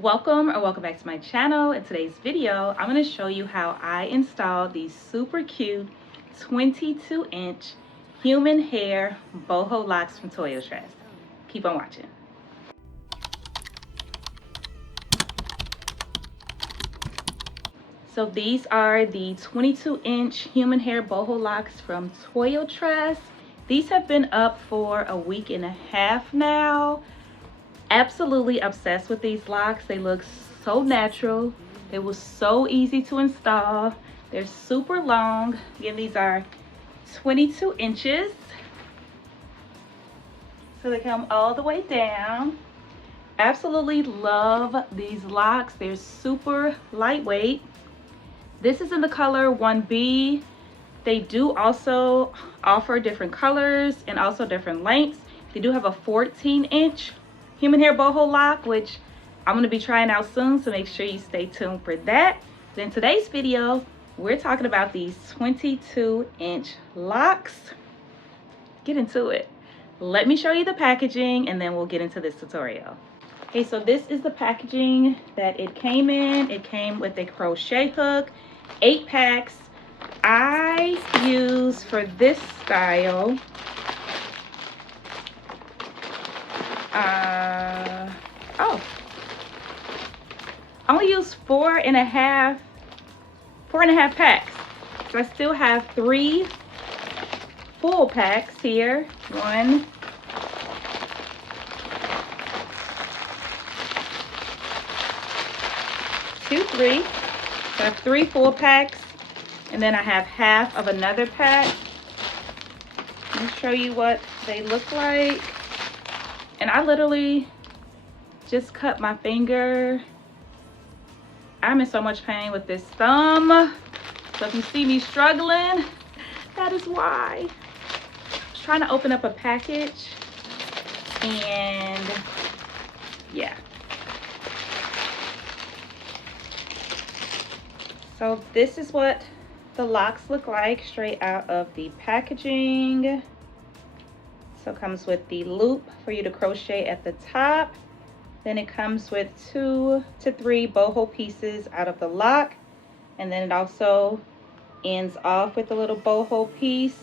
Welcome back to my channel. In today's video, I'm going to show you how I installed these super cute 22-inch human hair boho locks from Toyotress. Keep on watching. So these are the 22-inch human hair boho locks from Toyotress. These have been up for a week and a half now. Absolutely obsessed with these locks. They look so natural. They were so easy to install. They're super long. Again, these are 22 inches. So they come all the way down. Absolutely love these locks. They're super lightweight. This is in the color 1B. They do also offer different colors and also different lengths. They do have a 14-inch human hair boho lock, which I'm going to be trying out soon, so make sure you stay tuned for that. But in today's video, we're talking about these 22-inch locks. Get into it. Let me show you the packaging and then we'll get into this tutorial. Okay, so this is the packaging that it came in. It came with a crochet hook, 8 packs. I use for this style I only use four and a half packs. So I still have 3 full packs here. 1, 2, 3. So I have 3 full packs, and then I have half of another pack. Let me show you what they look like. And I literally just cut my finger. I'm in so much pain with this thumb. So if you see me struggling, that is why. I was trying to open up a package and yeah. So this is what the locks look like straight out of the packaging. So it comes with the loop for you to crochet at the top. Then it comes with 2 to 3 boho pieces out of the lock. And then it also ends off with a little boho piece.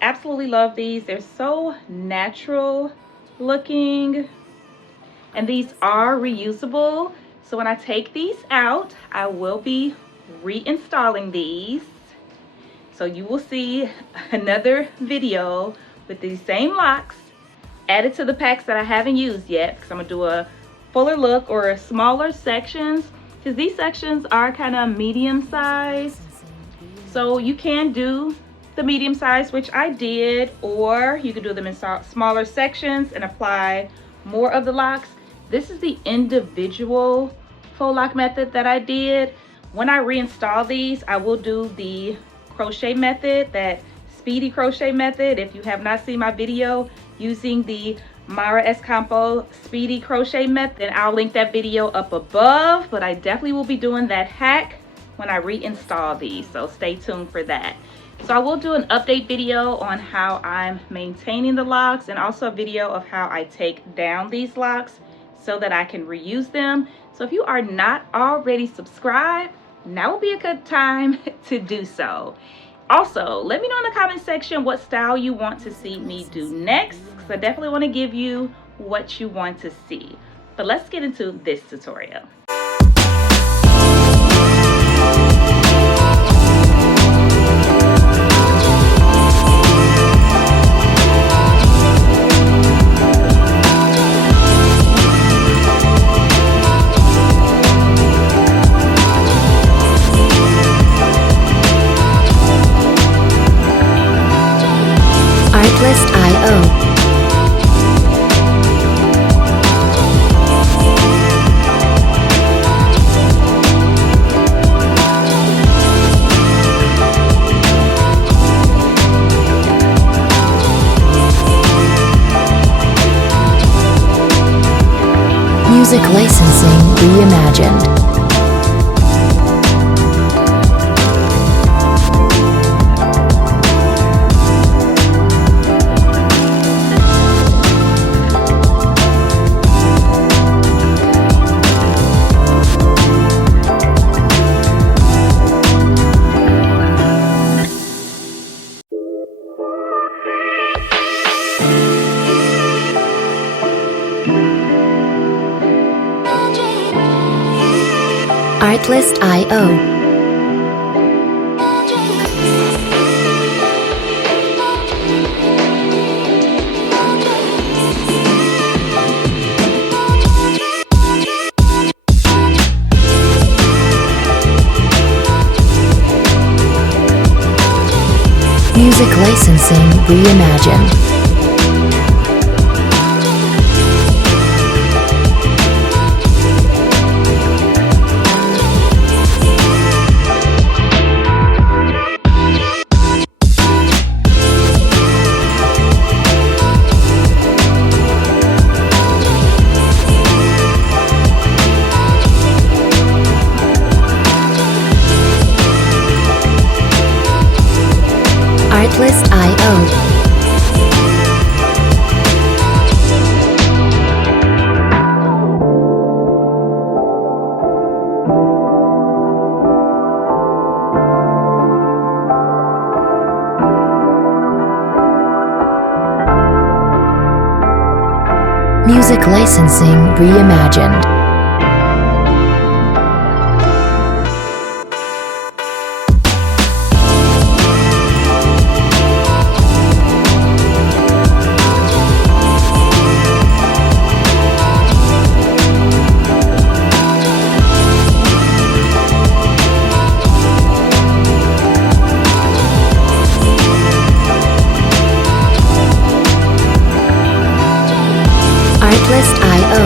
Absolutely love these. They're so natural looking. And these are reusable. So when I take these out, I will be reinstalling these. So you will see another video with these same locks added to the packs that I haven't used yet, because I'm gonna do a fuller look or smaller sections, because these sections are kind of medium size. So you can do the medium size, which I did, or you could do them in smaller sections and apply more of the locks. This is the individual faux lock method that I did. When I reinstall these, I will do the crochet method, that speedy crochet method. If you have not seen my video using the Mara Escampo speedy crochet method, then I'll link that video up above. But I definitely will be doing that hack when I reinstall these, so stay tuned for that. So I will do an update video on how I'm maintaining the locks, and also a video of how I take down these locks so that I can reuse them. So if you are not already subscribed, now will be a good time to do so. Also, let me know in the comment section what style you want to see me do next, because I definitely want to give you what you want to see. But let's get into this tutorial. Artlist.io. Music licensing reimagined. Artlist.io. Music licensing reimagined. Artlist.io. Music licensing reimagined. Artlist.io.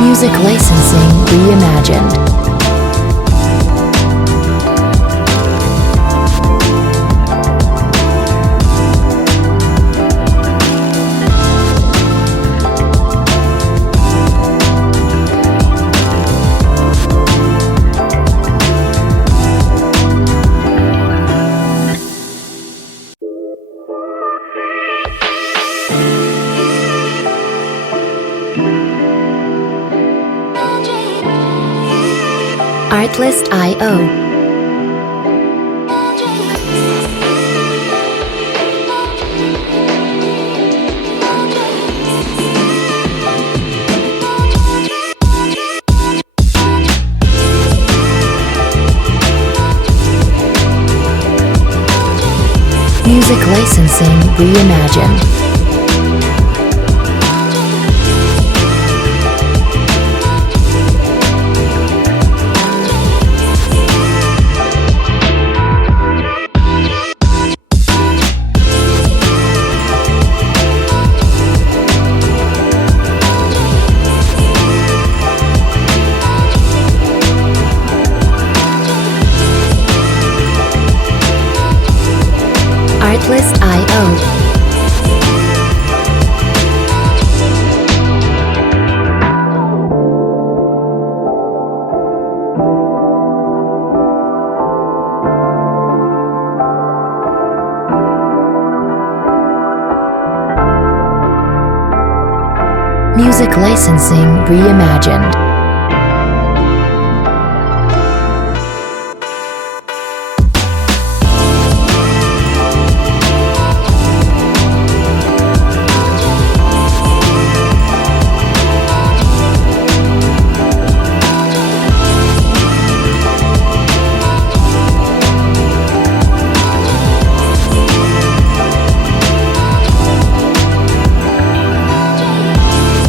Music licensing reimagined. Artlist.io. Music licensing reimagined. Artlist.io. Music licensing reimagined.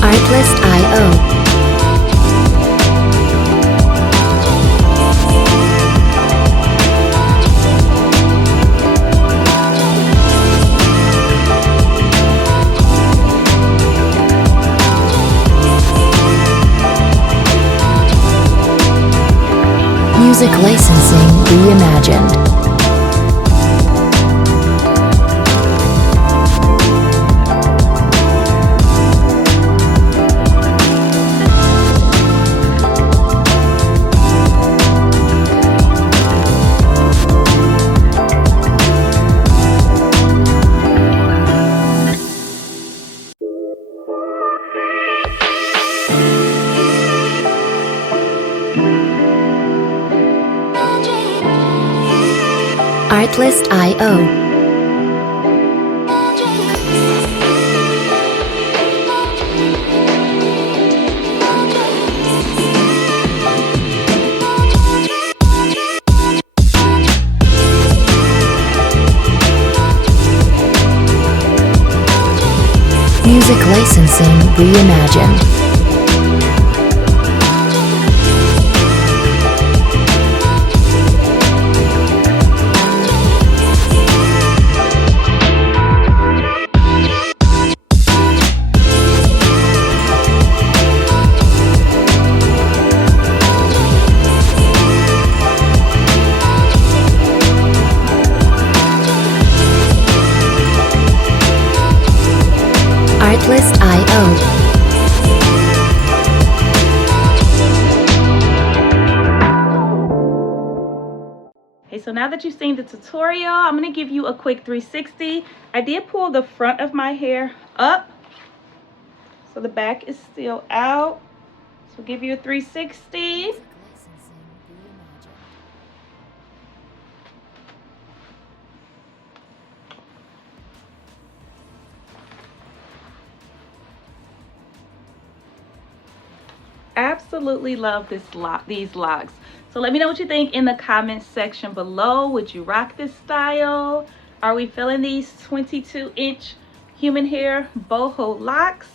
Artlist.io. Music licensing reimagined. Artlist.io. Music licensing reimagined. Artlist.io. Okay, so now that you've seen the tutorial, I'm going to give you a quick 360. I did pull the front of my hair up, so the back is still out. So we'll give you a 360. Absolutely love these locks. So let me know what you think in the comments section below. Would you rock this style? Are we feeling these 22-inch human hair boho locks?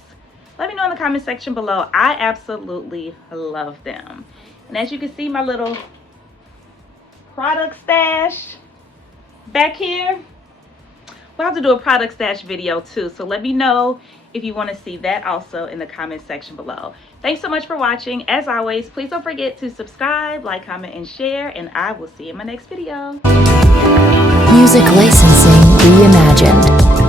Let me know in the comment section below. I absolutely love them. And as you can see, my little product stash back here. We'll have to do a product stash video too, so let me know if you want to see that also in the comment section below. Thanks so much for watching. As always, please don't forget to subscribe, like, comment, and share, and I will see you in my next video. Music licensing reimagined.